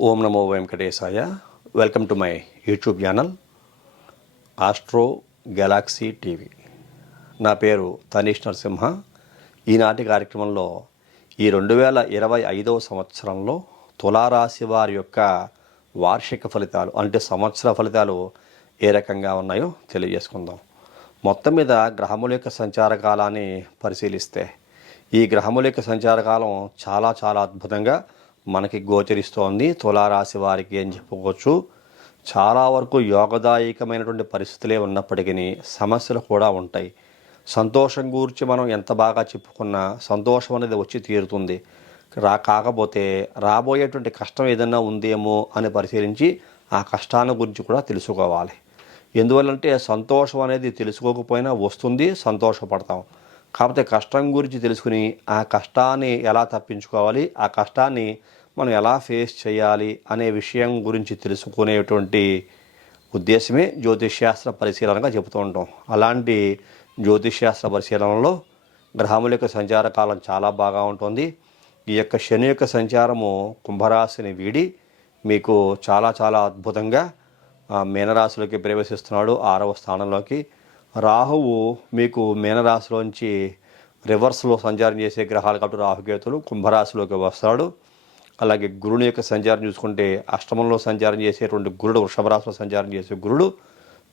ఓం నమో వెంకటేశాయ. Welcome to my YouTube channel astro galaxy TV నా పేరు తనీష్ నరసింహ. ఈనాటి కార్యక్రమంలో ఈ రెండు వేల ఇరవై ఐదవ సంవత్సరంలో తులారాశి వారి యొక్క వార్షిక ఫలితాలు అంటే సంవత్సర ఫలితాలు ఏ రకంగా ఉన్నాయో తెలియజేసుకుందాం. మొత్తం మీద గ్రహముల యొక్క సంచార కాలాన్ని పరిశీలిస్తే ఈ గ్రహముల యొక్క సంచార కాలం చాలా చాలా అద్భుతంగా మనకి గోచరిస్తోంది. తులారాశి వారికి అని చెప్పుకోవచ్చు. చాలా వరకు యోగదాయకమైనటువంటి పరిస్థితులే ఉన్నప్పటికీ సమస్యలు కూడా ఉంటాయి. సంతోషం గురించి మనం ఎంత బాగా చెప్పుకున్నా సంతోషం అనేది వచ్చి తీరుతుంది. రా కాకపోతే రాబోయేటువంటి కష్టం ఏదైనా ఉందేమో అని పరిశీలించి ఆ కష్టాన్ని గురించి కూడా తెలుసుకోవాలి. ఎందువల్లంటే సంతోషం అనేది తెలుసుకోకపోయినా వస్తుంది సంతోషపడతాం. కాకపోతే కష్టం గురించి తెలుసుకుని ఆ కష్టాన్ని ఎలా తప్పించుకోవాలి ఆ కష్టాన్ని మనం ఎలా ఫేస్ చేయాలి అనే విషయం గురించి తెలుసుకునేటువంటి ఉద్దేశమే జ్యోతిష్శాస్త్ర పరిశీలనగా చెబుతూ ఉంటాం. అలాంటి జ్యోతిష్శాస్త్ర పరిశీలనలో గ్రహముల యొక్క సంచార కాలం చాలా బాగా ఉంటుంది. ఈ యొక్క శని యొక్క సంచారము కుంభరాశిని వీడి మీకు చాలా చాలా అద్భుతంగా మీనరాశిలోకి ప్రవేశిస్తున్నాడు. ఆరవ స్థానంలోకి రాహువు మీకు మీనరాశిలోంచి రివర్స్లో సంచారం చేసే గ్రహాలు కాబట్టి రాహుకేతులు కుంభరాశిలోకి వస్తాడు. అలాగే గురుని యొక్క సంచారం చూసుకుంటే అష్టమంలో సంచారం చేసేటువంటి గురుడు వృషభ రాశిలో సంచారం చేసే గురుడు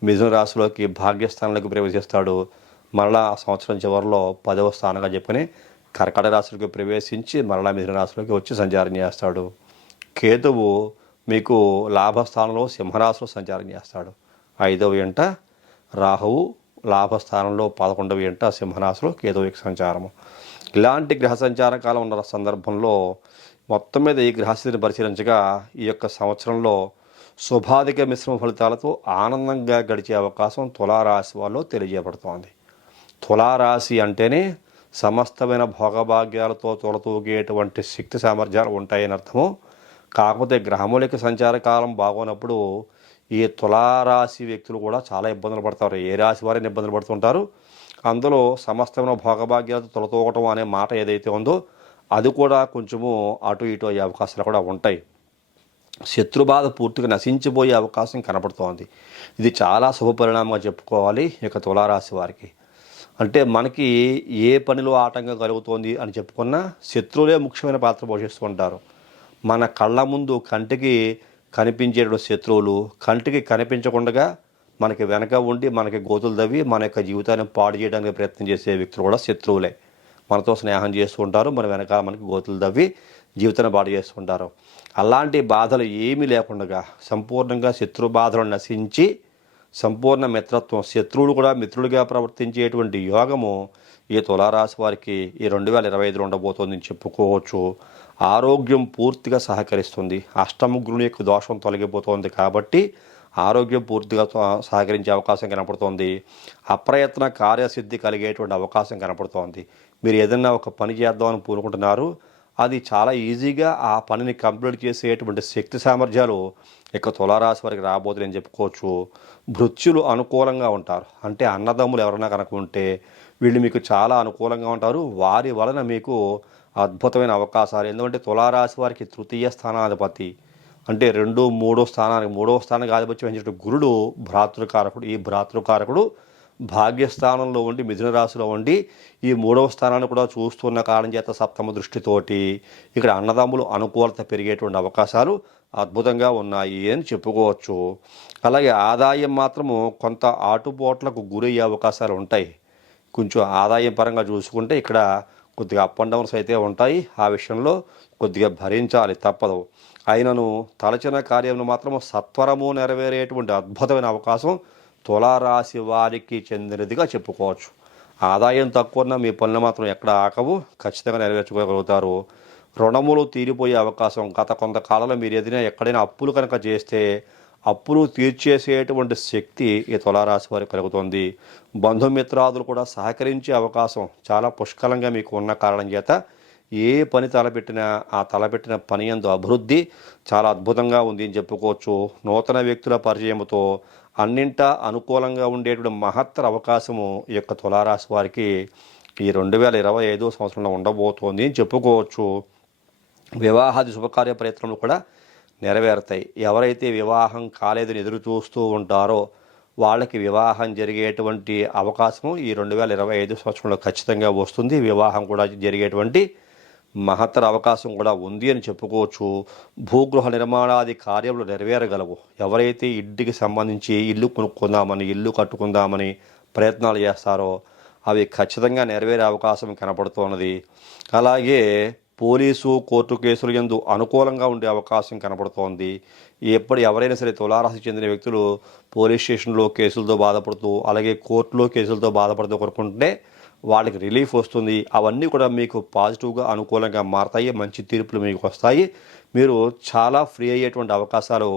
మిథున రాశిలోకి భాగ్యస్థానంలోకి ప్రవేశిస్తాడు. మరలా ఆ సంవత్సరం చివరిలో పదవ స్థానంగా చెప్పుకొని కర్కట రాశిలోకి ప్రవేశించి మరలా మిథున రాశిలోకి వచ్చి సంచారం చేస్తాడు. కేతువు మీకు లాభస్థానంలో సింహరాశిలో సంచారం చేస్తాడు. ఐదవ ఎంట రాహువు లాభస్థానంలో పదకొండవ ఎంట సింహరాశిలో కేతువు యొక్క సంచారము. ఇలాంటి గ్రహ సంచార కాలం ఉన్న సందర్భంలో మొత్తం మీద ఈ గ్రహస్థితిని పరిశీలించగా ఈ యొక్క సంవత్సరంలో శుభాధిక మిశ్రమ ఫలితాలతో ఆనందంగా గడిచే అవకాశం తులారాశి వాళ్ళు తెలియజేయబడుతోంది. తులారాశి అంటేనే సమస్తమైన భోగభాగ్యాలతో తొలతూగేటువంటి శక్తి సామర్థ్యాలు ఉంటాయని అర్థము. కాకపోతే గ్రహములకి సంచార కాలం బాగోనప్పుడు ఈ తులారాశి వ్యక్తులు కూడా చాలా ఇబ్బందులు పడతారు. ఏ రాశి వారైనా ఇబ్బందులు పడుతుంటారు అందులో సమస్తమైన భోగభాగ్యాలతో తొలతూగటం అనే మాట ఏదైతే ఉందో అది కూడా కొంచెము అటు ఇటు అయ్యే అవకాశాలు కూడా ఉంటాయి. శత్రు బాధ పూర్తిగా నశించిపోయే అవకాశం కనపడుతోంది. ఇది చాలా శుభపరిణామంగా చెప్పుకోవాలి ఇక తులారాశి వారికి. అంటే మనకి ఏ పనిలో ఆటంకం కలుగుతోంది అని చెప్పుకున్నా శత్రువులే ముఖ్యమైన పాత్ర పోషిస్తూ ఉంటారు. మన కళ్ళ ముందు కంటికి కనిపించేటువంటి శత్రువులు కంటికి కనిపించకుండా మనకి వెనక ఉండి మనకి గోతులు తవ్వి మన యొక్క జీవితాన్ని పాడు చేయడానికి ప్రయత్నం చేసే వ్యక్తులు కూడా శత్రువులే. మనతో స్నేహం చేసుకుంటారు మన వెనక మనకి గోతులు తవ్వి జీవితాన్ని పాడు చేస్తుంటారు అలాంటి బాధలు ఏమీ లేకుండా సంపూర్ణంగా శత్రు బాధలు నశించి సంపూర్ణ మిత్రత్వం శత్రువులు కూడా మిత్రుడిగా ప్రవర్తించేటువంటి యోగము ఈ తులారాశి వారికి ఈ రెండు వేల ఇరవై ఐదులో ఉండబోతోందని చెప్పుకోవచ్చు. ఆరోగ్యం పూర్తిగా సహకరిస్తుంది. అష్టముగ్రుని యొక్క దోషం తొలగిపోతోంది కాబట్టి ఆరోగ్యం పూర్తిగా సహకరించే అవకాశం కనపడుతోంది. అప్రయత్న కార్యసిద్ధి కలిగేటువంటి అవకాశం కనపడుతోంది. మీరు ఏదైనా ఒక పని చేద్దామని పూనుకుంటున్నారు. అది చాలా ఈజీగా ఆ పనిని కంప్లీట్ చేసేటువంటి శక్తి సామర్థ్యాలు ఇక తులారాశి వారికి రాబోతుందని చెప్పుకోవచ్చు. భృత్యులు అనుకూలంగా ఉంటారు. అంటే అన్నదమ్ములు ఎవరైనా కనుక ఉంటే వీళ్ళు మీకు చాలా అనుకూలంగా ఉంటారు. వారి వలన మీకు అద్భుతమైన అవకాశాలు. ఎందుకంటే తులారాశి వారికి తృతీయ స్థానాధిపతి అంటే రెండు మూడో స్థానానికి మూడో స్థానానికి ఆధిపత్యం వహించిన గురుడు భ్రాతృకారకుడు. ఈ భ్రాతృకారకుడు భాగ్యస్థానంలో ఉండి మిథున రాశిలో ఉండి ఈ మూడవ స్థానాన్ని కూడా చూస్తున్న కారణం చేత సప్తమ దృష్టితోటి ఇక్కడ అన్నదమ్ములు అనుకూలత పెరిగేటువంటి అవకాశాలు అద్భుతంగా ఉన్నాయి అని చెప్పుకోవచ్చు. అలాగే ఆదాయం మాత్రము కొంత ఆటుపోట్లకు గురయ్యే అవకాశాలు ఉంటాయి. కొంచెం ఆదాయం పరంగా చూసుకుంటే ఇక్కడ కొద్దిగా అప్ అండ్ డౌన్స్ అయితే ఉంటాయి. ఆ విషయంలో కొద్దిగా భరించాలి తప్పదు. అయినను తలచిన కార్యంలో మాత్రం సత్వరము నెరవేరేటువంటి అద్భుతమైన అవకాశం తులారాశి వారికి చెందినదిగా చెప్పుకోవచ్చు. ఆదాయం తక్కువ ఉన్న మీ పనులు మాత్రం ఎక్కడ ఆకవు? ఖచ్చితంగా నెరవేర్చుకోగలుగుతారు. రుణములు తీరిపోయే అవకాశం గత కొంతకాలంలో మీరు ఏదైనా ఎక్కడైనా అప్పులు కనుక చేస్తే అప్పులు తీర్చేసేటువంటి శక్తి ఈ తులారాశి వారికి కలుగుతుంది. బంధుమిత్రాదులు కూడా సహకరించే అవకాశం చాలా పుష్కలంగా మీకు ఉన్న కారణం చేత ఏ పని తలపెట్టినా ఆ తలపెట్టిన పని ఎందు అభివృద్ధి చాలా అద్భుతంగా ఉంది అని చెప్పుకోవచ్చు. నూతన వ్యక్తుల పరిచయంతో అన్నింటా అనుకూలంగా ఉండేటువంటి మహత్తర అవకాశము ఈ యొక్క తులారాశి వారికి ఈ రెండు వేల ఇరవై ఐదో సంవత్సరంలో ఉండబోతోంది అని చెప్పుకోవచ్చు. వివాహాది శుభకార్య ప్రయత్నంలో కూడా నెరవేరుతాయి. ఎవరైతే వివాహం కాలేదని ఎదురు చూస్తూ ఉంటారో వాళ్ళకి వివాహం జరిగేటువంటి అవకాశము ఈ రెండు వేల ఇరవై ఐదు సంవత్సరంలో ఖచ్చితంగా వస్తుంది. వివాహం కూడా జరిగేటువంటి మహత్తర అవకాశం కూడా ఉంది అని చెప్పుకోవచ్చు. భూగృహ నిర్మాణాది కార్యములు నెరవేరగలవు. ఎవరైతే ఇంటికి సంబంధించి ఇల్లు కొనుక్కుందామని ఇల్లు కట్టుకుందామని ప్రయత్నాలు చేస్తారో అవి ఖచ్చితంగా నెరవేరే అవకాశం కనపడుతున్నది. అలాగే పోలీసు కోర్టు కేసులు ఎందు అనుకూలంగా ఉండే అవకాశం కనబడుతోంది ఎప్పుడు ఎవరైనా సరే తులారాశి చెందిన వ్యక్తులు పోలీస్ స్టేషన్లో కేసులతో బాధపడుతూ అలాగే కోర్టులో కేసులతో బాధపడుతూ కొనుక్కుంటే వాళ్ళకి రిలీఫ్ వస్తుంది. అవన్నీ కూడా మీకు పాజిటివ్గా అనుకూలంగా మారతాయి. మంచి తీర్పులు మీకు వస్తాయి మీరు చాలా ఫ్రీ అయ్యేటువంటి అవకాశాలు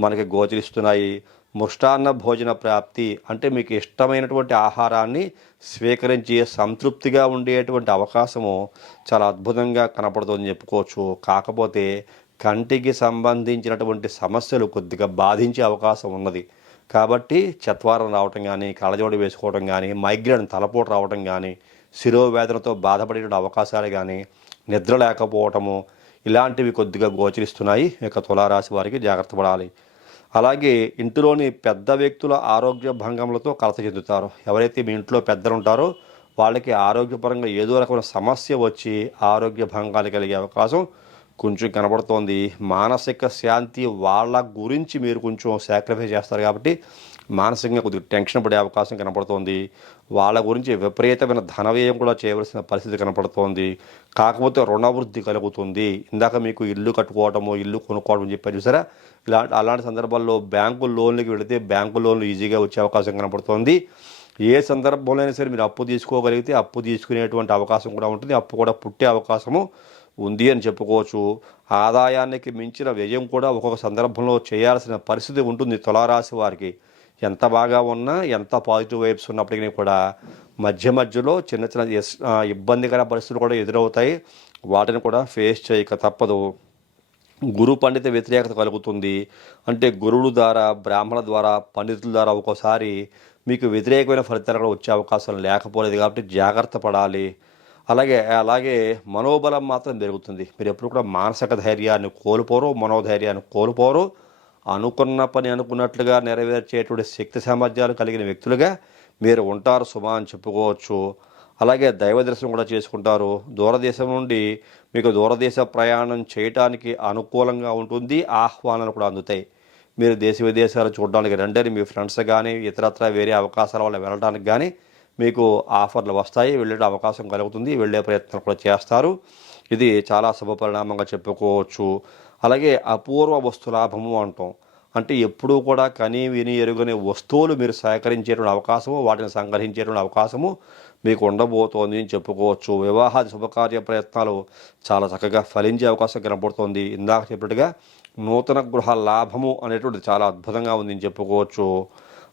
మనకి గోచరిస్తున్నాయి. మృష్టాన్న భోజన ప్రాప్తి అంటే మీకు ఇష్టమైనటువంటి ఆహారాన్ని స్వీకరించి సంతృప్తిగా ఉండేటువంటి అవకాశము చాలా అద్భుతంగా కనపడుతుందని చెప్పుకోవచ్చు. కాకపోతే కంటికి సంబంధించినటువంటి సమస్యలు కొద్దిగా బాధించే అవకాశం ఉన్నది. కాబట్టి చత్వారం రావటం కానీ కళ్ళజోడు వేసుకోవడం కానీ మైగ్రేన్ తలపోటు రావటం కానీ శిరోవేదనతో బాధపడే అవకాశాలు కానీ నిద్ర లేకపోవటము ఇలాంటివి కొద్దిగా గోచరిస్తున్నాయి. ఇక తులారాశి వారికి జాగ్రత్త పడాలి. అలాగే ఇంటిలోని పెద్ద వ్యక్తుల ఆరోగ్య భంగములతో కలత చెందుతారు. ఎవరైతే మీ ఇంట్లో పెద్దలు ఉంటారో వాళ్ళకి ఆరోగ్యపరంగా ఏదో రకమైన సమస్య వచ్చి ఆరోగ్య భంగాలు కలిగే అవకాశం కొంచెం కనబడుతోంది. మానసిక శాంతి వాళ్ళ గురించి మీరు కొంచెం సాక్రిఫైస్ చేస్తారు కాబట్టి మానసికంగా కొద్దిగా టెన్షన్ పడే అవకాశం కనపడుతోంది. వాళ్ళ గురించి విపరీతమైన ధన వ్యయం కూడా చేయవలసిన పరిస్థితి కనపడుతోంది. కాకపోతే రుణవృద్ధి కలుగుతుంది. ఇందాక మీకు ఇల్లు కట్టుకోవడము ఇల్లు కొనుక్కోవడం చెప్పారు చూసారా? ఇలాంటి అలాంటి సందర్భాల్లో బ్యాంకు లోన్లకి వెళితే బ్యాంకు లోన్లు ఈజీగా వచ్చే అవకాశం కనపడుతోంది. ఏ సందర్భంలో అయినా సరే మీరు అప్పు తీసుకోగలిగితే అప్పు తీసుకునేటువంటి అవకాశం కూడా ఉంటుంది. అప్పు కూడా పుట్టే అవకాశము ఉంది అని చెప్పుకోవచ్చు. ఆదాయానికి మించిన వ్యయం కూడా ఒక్కొక్క సందర్భంలో చేయాల్సిన పరిస్థితి ఉంటుంది తులారాశి వారికి. ఎంత బాగా ఉన్నా ఎంత పాజిటివ్ వైబ్స్ ఉన్నప్పటికీ కూడా మధ్య మధ్యలో చిన్న చిన్న ఇబ్బందికర పరిస్థితులు కూడా ఎదురవుతాయి. వాటిని కూడా ఫేస్ చేయక తప్పదు. గురు పండిత వ్యతిరేకత కలుగుతుంది. అంటే గురువుల ద్వారా బ్రాహ్మణ ద్వారా పండితుల ద్వారా ఒక్కోసారి మీకు వ్యతిరేకమైన ఫలితాలు కూడా వచ్చే అవకాశం లేకపోలేదు కాబట్టి జాగ్రత్త పడాలి. అలాగే అలాగే మనోబలం మాత్రం పెరుగుతుంది. మీరు ఎప్పుడు కూడా మానసిక ధైర్యాన్ని కోల్పోరు మనోధైర్యాన్ని కోల్పోరు. అనుకున్న పని అనుకున్నట్లుగా నెరవేర్చేటువంటి శక్తి సామర్థ్యాలు కలిగిన వ్యక్తులుగా మీరు ఉంటారు సుమా అని చెప్పుకోవచ్చు. అలాగే దైవ దర్శనం కూడా చేసుకుంటారు. దూరదేశం నుండి మీకు దూరదేశ ప్రయాణం చేయటానికి అనుకూలంగా ఉంటుంది ఆహ్వానాలు కూడా అందుతాయి. మీరు దేశ విదేశాలు చూడడానికి రండి మీ ఫ్రెండ్స్ కానీ ఇతరత్ర వేరే అవకాశాల వల్ల వెళ్ళడానికి కానీ మీకు ఆఫర్లు వస్తాయి వెళ్ళే అవకాశం కలుగుతుంది వెళ్ళే ప్రయత్నం కూడా చేస్తారు. ఇది చాలా శుభ పరిణామంగా చెప్పుకోవచ్చు. అలాగే అపూర్వ వస్తు లాభము అంటాం. అంటే ఎప్పుడూ కూడా కని విని ఎరుగని వస్తువులు మీరు సేకరించేటువంటి అవకాశము వాటిని సంగ్రహించేటువంటి అవకాశము మీకు ఉండబోతోంది అని చెప్పుకోవచ్చు. వివాహాది శుభకార్య ప్రయత్నాలు చాలా చక్కగా ఫలించే అవకాశం కనబడుతోంది. ఇందాక చెప్పినట్టుగా నూతన గృహ లాభము అనేటువంటిది చాలా అద్భుతంగా ఉంది అని చెప్పుకోవచ్చు.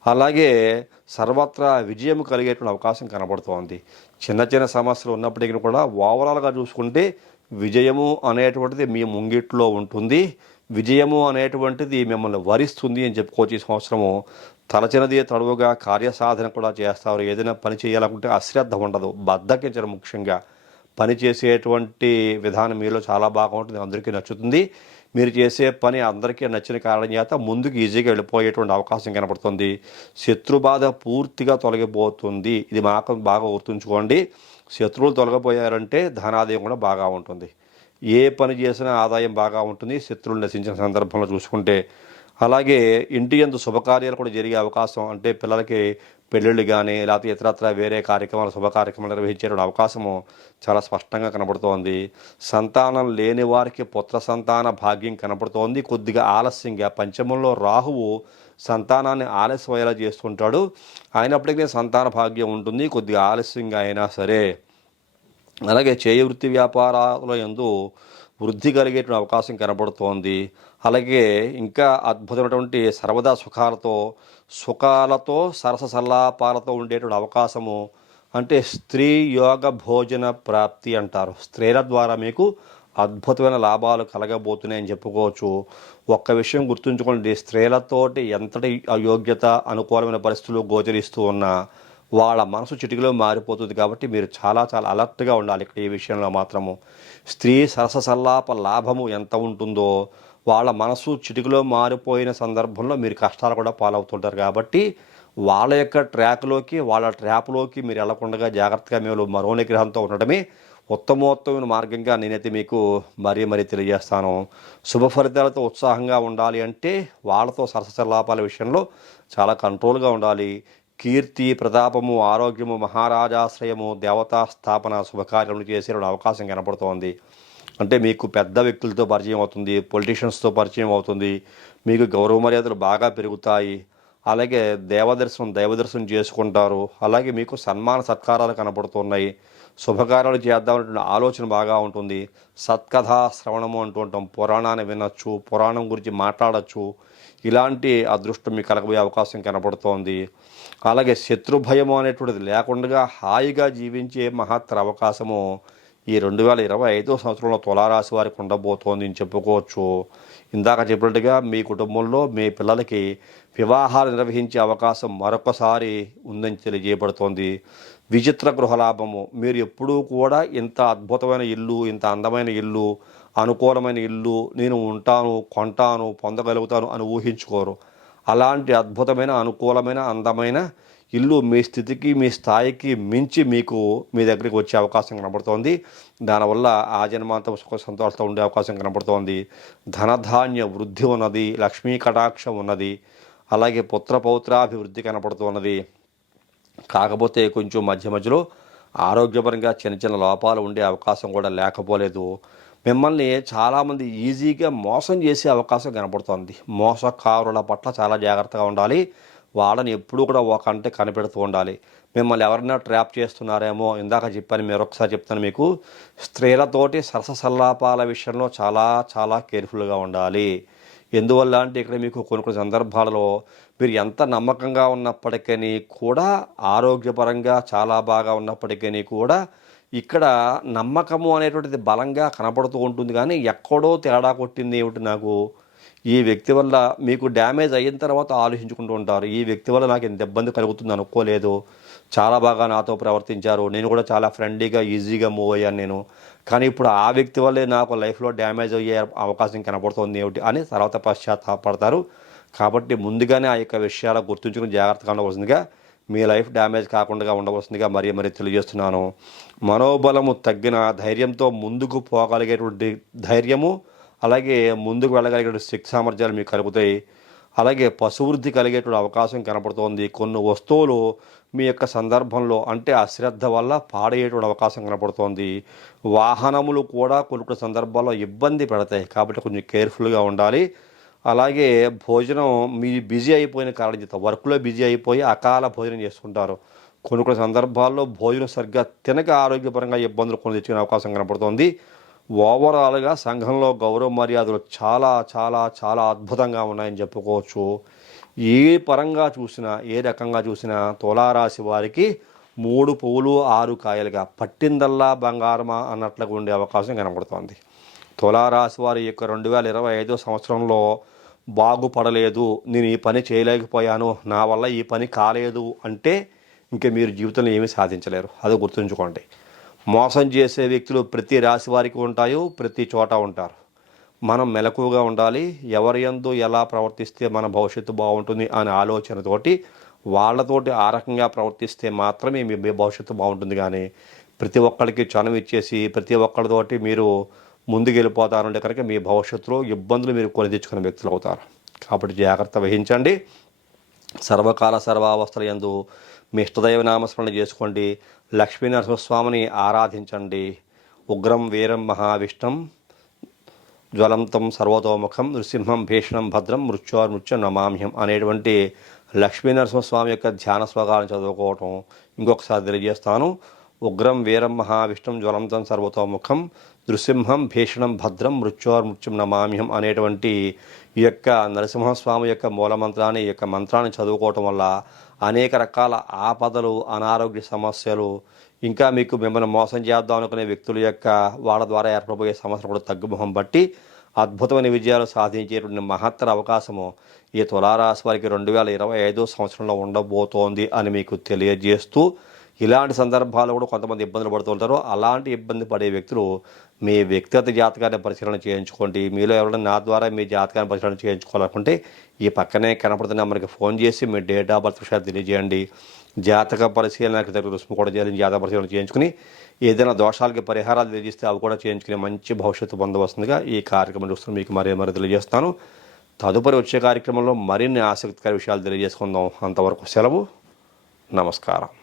అలాగే సర్వత్రా విజయం కలిగేటువంటి అవకాశం కనబడుతోంది. చిన్న చిన్న సమస్యలు ఉన్నప్పటికీ కూడా ఓవరాల్గా చూసుకుంటే విజయము అనేటువంటిది మీ ముంగిట్లో ఉంటుంది. విజయము అనేటువంటిది మిమ్మల్ని వరిస్తుంది అని చెప్పుకోవచ్చు ఈ సంవత్సరము. తలచినది తడువుగా కార్యసాధన కూడా చేస్తారు. ఏదైనా పని చేయాలనుకుంటే అశ్రద్ధ ఉండదు బద్దకించడం ముఖ్యంగా. పని చేసేటువంటి విధానం మీలో చాలా బాగా ఉంటుంది అందరికీ నచ్చుతుంది. మీరు చేసే పని అందరికీ నచ్చిన కారణం చేత ముందుకు ఈజీగా వెళ్ళిపోయేటువంటి అవకాశం కనపడుతుంది. శత్రుబాధ పూర్తిగా తొలగిపోతుంది. ఇది మాకు బాగా గుర్తుంచుకోండి. శత్రువులు తొలగిపోయారంటే ధనాదాయం కూడా బాగా ఉంటుంది. ఏ పని చేసినా ఆదాయం బాగా ఉంటుంది. శత్రువులు నశించిన సందర్భంలో చూసుకుంటే అలాగే ఇంటి ఎందు శుభకార్యాలు కూడా జరిగే అవకాశం అంటే పిల్లలకి పెళ్ళిళ్ళు కానీ లేకపోతే ఇతరత్ర వేరే కార్యక్రమాలు శుభ కార్యక్రమాలు నిర్వహించే అవకాశము చాలా స్పష్టంగా కనబడుతోంది. సంతానం లేని వారికి పుత్ర సంతాన భాగ్యం కనబడుతోంది. కొద్దిగా ఆలస్యంగా పంచమంలో రాహువు సంతానాన్ని ఆలస్యమయ్యేలా చేస్తుంటాడు. అయినప్పటికీ సంతాన భాగ్యం ఉంటుంది. కొద్దిగా ఆలస్యంగా అయినా సరే. అలాగే చేయ వృత్తి వ్యాపారాల ఎందు వృద్ధి కలిగేటువంటి అవకాశం కనబడుతోంది. అలాగే ఇంకా అద్భుతమైనటువంటి సర్వదా సుఖాలతో సుఖాలతో సరస సల్లాపాలతో ఉండేటువంటి అవకాశము అంటే స్త్రీ యోగ భోజన ప్రాప్తి అంటారు. స్త్రీల ద్వారా మీకు అద్భుతమైన లాభాలు కలగబోతున్నాయని చెప్పుకోవచ్చు. ఒక్క విషయం గుర్తుంచుకోండి. స్త్రీలతోటి ఎంతటి అయోగ్యత అనుకూలమైన పరిస్థితులు గోచరిస్తూ ఉన్నా వాళ్ళ మనసు చిటికలో మారిపోతుంది కాబట్టి మీరు చాలా చాలా అలర్ట్గా ఉండాలి ఇక్కడ ఈ విషయంలో మాత్రము. స్త్రీ సరస సల్లాప లాభము ఎంత ఉంటుందో వాళ్ళ మనసు చిటికలో మారిపోయిన సందర్భంలో మీరు కష్టాలు కూడా పాలవుతుంటారు కాబట్టి వాళ్ళ యొక్క ట్రాక్లోకి వాళ్ళ ట్రాప్లోకి మీరు వెళ్ళకుండా జాగ్రత్తగా మేము మరో నిగ్రహంతో ఉండడమే ఉత్తమోత్తమైన మార్గంగా నేనైతే మీకు మరీ మరీ తెలియజేస్తాను. శుభ ఫలితాలతో ఉత్సాహంగా ఉండాలి అంటే వాళ్ళతో సరసలాపాల విషయంలో చాలా కంట్రోల్గా ఉండాలి. కీర్తి ప్రతాపము ఆరోగ్యము మహారాజాశ్రయము దేవతా స్థాపన శుభకార్యములు చేసే అవకాశం కనపడుతోంది. అంటే మీకు పెద్ద వ్యక్తులతో పరిచయం అవుతుంది పొలిటీషియన్స్తో పరిచయం అవుతుంది. మీకు గౌరవ మర్యాదలు బాగా పెరుగుతాయి. అలాగే దేవదర్శనం దైవదర్శనం చేసుకుంటారు. అలాగే మీకు సన్మాన సత్కారాలు కనపడుతున్నాయి శుభకార్యాలు చేద్దామనే ఆలోచన బాగా ఉంటుంది. సత్కథా శ్రవణము అంటూ ఉంటాం పురాణాన్ని వినొచ్చు పురాణం గురించి మాట్లాడచ్చు. ఇలాంటి అదృష్టం మీకు కలగబోయే అవకాశం కనపడుతోంది అలాగే శత్రు భయము అనేటువంటిది లేకుండా హాయిగా జీవించే మహత్తర అవకాశము ఈ రెండు వేల ఇరవై ఐదో సంవత్సరంలో తులారాశి వారికి ఉండబోతోంది అని చెప్పుకోవచ్చు. ఇందాక చెప్పినట్టుగా మీ కుటుంబంలో మీ పిల్లలకి వివాహాలు నిర్వహించే అవకాశం మరొకసారి ఉందని తెలియజేయబడుతోంది. విచిత్ర గృహలాభము మీరు ఎప్పుడూ కూడా ఇంత అద్భుతమైన ఇల్లు ఇంత అందమైన ఇల్లు అనుకూలమైన ఇల్లు నేను ఉంటాను కొంటాను పొందగలుగుతాను అని ఊహించుకోరు. అలాంటి అద్భుతమైన అనుకూలమైన అందమైన ఇల్లు మీ స్థితికి మీ స్థాయికి మించి మీకు మీ దగ్గరికి వచ్చే అవకాశం కనబడుతోంది. దానివల్ల ఆ జన్మాంతం సంతోషంతో ఉండే అవకాశం కనబడుతోంది. ధనధాన్య వృద్ధి ఉన్నది లక్ష్మీ కటాక్షం ఉన్నది అలాగే పుత్ర పౌత్రాభివృద్ధి కనపడుతున్నది. కాకపోతే కొంచెం మధ్య మధ్యలో ఆరోగ్యపరంగా చిన్న చిన్న లోపాలు ఉండే అవకాశం కూడా లేకపోలేదు. మిమ్మల్ని చాలామంది ఈజీగా మోసం చేసే అవకాశం కనపడుతోంది. మోసకారుల పట్ల చాలా జాగ్రత్తగా ఉండాలి. వాళ్ళని ఎప్పుడూ కూడా ఒక అంటే కనిపెడుతూ ఉండాలి. మిమ్మల్ని ఎవరైనా ట్రాప్ చేస్తున్నారేమో ఇందాక చెప్పాను మీరు ఒకసారి చెప్తాను మీకు. స్త్రీలతోటి సరస సల్లాపాల విషయంలో చాలా చాలా కేర్ఫుల్గా ఉండాలి. ఎందువల్ల అంటే ఇక్కడ మీకు కొన్ని కొన్ని సందర్భాలలో మీరు ఎంత నమ్మకంగా ఉన్నప్పటికీ కూడా ఆరోగ్యపరంగా చాలా బాగా ఉన్నప్పటికీ కూడా ఇక్కడ నమ్మకము అనేటువంటిది బలంగా కనపడుతూ ఉంటుంది. కానీ ఎక్కడో తేడా కొట్టింది ఏమిటి నాకు? ఈ వ్యక్తి వల్ల మీకు డ్యామేజ్ అయిన తర్వాత ఆలోచించుకుంటూ ఉంటారు. ఈ వ్యక్తి వల్ల నాకు ఇంత ఇబ్బంది కలుగుతుంది అనుకోలేదు. చాలా బాగా నాతో ప్రవర్తించారు. నేను కూడా చాలా ఫ్రెండ్లీగా ఈజీగా మూవ్ అయ్యాను నేను. కానీ ఇప్పుడు ఆ వ్యక్తి వల్లే నాకు లైఫ్లో డ్యామేజ్ అయ్యే అవకాశం కనబడుతుంది ఏమిటి అని తర్వాత పశ్చాత్తాపడతారు. కాబట్టి ముందుగానే ఆ యొక్క విషయాలు గుర్తుంచుకుని జాగ్రత్తగా ఉండవలసిందిగా మీ లైఫ్ డ్యామేజ్ కాకుండా ఉండవలసిందిగా మరీ మరీ తెలియజేస్తున్నాను. మనోబలము తగ్గిన ధైర్యంతో ముందుకు పోగలిగేటువంటి ధైర్యము అలాగే ముందుకు వెళ్ళగలిగే శక్తి సామర్థ్యాలు మీకు కలుగుతాయి. అలాగే పశువృద్ధి కలిగేటువంటి అవకాశం కనపడుతోంది. కొన్ని వస్తువులు మీ యొక్క సందర్భంలో అంటే అశ్రద్ధ వల్ల పాడయ్యేటువంటి అవకాశం కనపడుతోంది. వాహనములు కూడా కొన్ని కొన్ని సందర్భాల్లో ఇబ్బంది పెడతాయి. కాబట్టి కొంచెం కేర్ఫుల్గా ఉండాలి. అలాగే భోజనం మీ బిజీ అయిపోయిన కారణం చేత వర్క్లో బిజీ అయిపోయి అకాల భోజనం చేసుకుంటారు కొన్ని కొన్ని సందర్భాల్లో భోజనం సరిగ్గా తినక ఆరోగ్యపరంగా ఇబ్బందులు కొన్ని తెచ్చుకునే అవకాశం కనపడుతోంది. ఓవరాల్గా సంఘంలో గౌరవ మర్యాదలు చాలా చాలా చాలా అద్భుతంగా ఉన్నాయని చెప్పుకోవచ్చు. ఏ పరంగా చూసినా ఏ రకంగా చూసినా తులారాశి వారికి మూడు పువ్వులు ఆరు కాయలుగా పట్టిందల్లా బంగారమా అన్నట్లుగా ఉండే అవకాశం కనబడుతోంది. తులారాశి వారి యొక్క రెండు వేల ఇరవై ఐదో సంవత్సరంలో బాగుపడలేదు నేను ఈ పని చేయలేకపోయాను నా వల్ల ఈ పని కాలేదు అంటే ఇంకా మీరు జీవితంలో ఏమీ సాధించలేరు. అది గుర్తుంచుకోండి. మోసం చేసే వ్యక్తులు ప్రతి రాశి వారికి ఉంటాయో ప్రతి చోట ఉంటారు. మనం మెలకువగా ఉండాలి. ఎవరి యందు ఎలా ప్రవర్తిస్తే మన భవిష్యత్తు బాగుంటుంది అనే ఆలోచనతోటి వాళ్ళతోటి ఆ రకంగా ప్రవర్తిస్తే మాత్రమే మీ మీ భవిష్యత్తు బాగుంటుంది. కానీ ప్రతి ఒక్కరికి చనువు ఇచ్చేసి ప్రతి ఒక్కరితోటి మీరు ముందుకెళ్ళిపోతారంటే కనుక మీ భవిష్యత్తులో ఇబ్బందులు మీరు కొని తెచ్చుకునే వ్యక్తులు అవుతారు. కాబట్టి జాగ్రత్త వహించండి. సర్వకాల సర్వావస్థల యందు మీ ఇష్టదైవ నామస్మరణ చేసుకోండి. లక్ష్మీనరసింహస్వామిని ఆరాధించండి. ఉగ్రం వీరం మహావిష్ణం జ్వలంతం సర్వతోముఖం నృసింహం భీషణం భద్రం మృత్యోర్ మృత్యు నమామ్యం అనేటువంటి లక్ష్మీ నరసింహస్వామి యొక్క ధ్యాన శ్లోకాలను చదువుకోవటం ఇంకొకసారి తెలియజేస్తాను. ఉగ్రం వీరం మహావిష్ణం జ్వలంతం సర్వతోముఖం నృసింహం భీషణం భద్రం మృత్యోర్ మృత్యుం నమామ్యం అనేటువంటి ఈ యొక్క నరసింహస్వామి యొక్క మూలమంత్రాన్ని ఈ యొక్క మంత్రాన్ని చదువుకోవటం వల్ల అనేక రకాల ఆపదలు అనారోగ్య సమస్యలు ఇంకా మీకు మిమ్మల్ని మోసం చేద్దాం అనుకునే వ్యక్తుల యొక్క వాళ్ళ ద్వారా ఏర్పడబోయే సమస్యలు కూడా తగ్గుముఖం బట్టి అద్భుతమైన విజయాలు సాధించేటువంటి మహత్తర అవకాశము ఈ తులారాశి వారికి రెండు వేల ఇరవై ఐదో సంవత్సరంలో ఉండబోతోంది అని మీకు తెలియజేస్తూ ఇలాంటి సందర్భాలు కూడా కొంతమంది ఇబ్బందులు పడుతుంటారు అలాంటి ఇబ్బంది పడే వ్యక్తులు మీ వ్యక్తిగత జాతకాన్ని పరిశీలన చేయించుకోండి. మీలో ఎవరైనా నా ద్వారా మీ జాతకాన్ని పరిశీలన చేయించుకోవాలనుకుంటే ఈ పక్కనే కనపడుతున్న నెంబర్కి ఫోన్ చేసి మీ డేట్ ఆఫ్ బర్త్ విషయాలు తెలియజేయండి. జాతక పరిశీలనకి దగ్గర రుసుము కూడా చేయాలి జాతక పరిశీలన చేయించుకుని ఏదైనా దోషాలకి పరిహారాలు తెలియజేస్తే అవి కూడా చేయించుకునే మంచి భవిష్యత్తు పొందవస్తుందిగా ఈ కార్యక్రమం చూస్తూ మీకు మరే మరీ తెలియజేస్తాను. తదుపరి వచ్చే కార్యక్రమంలో మరిన్ని ఆసక్తికర విషయాలు తెలియజేసుకుందాం. అంతవరకు సెలవు. నమస్కారం.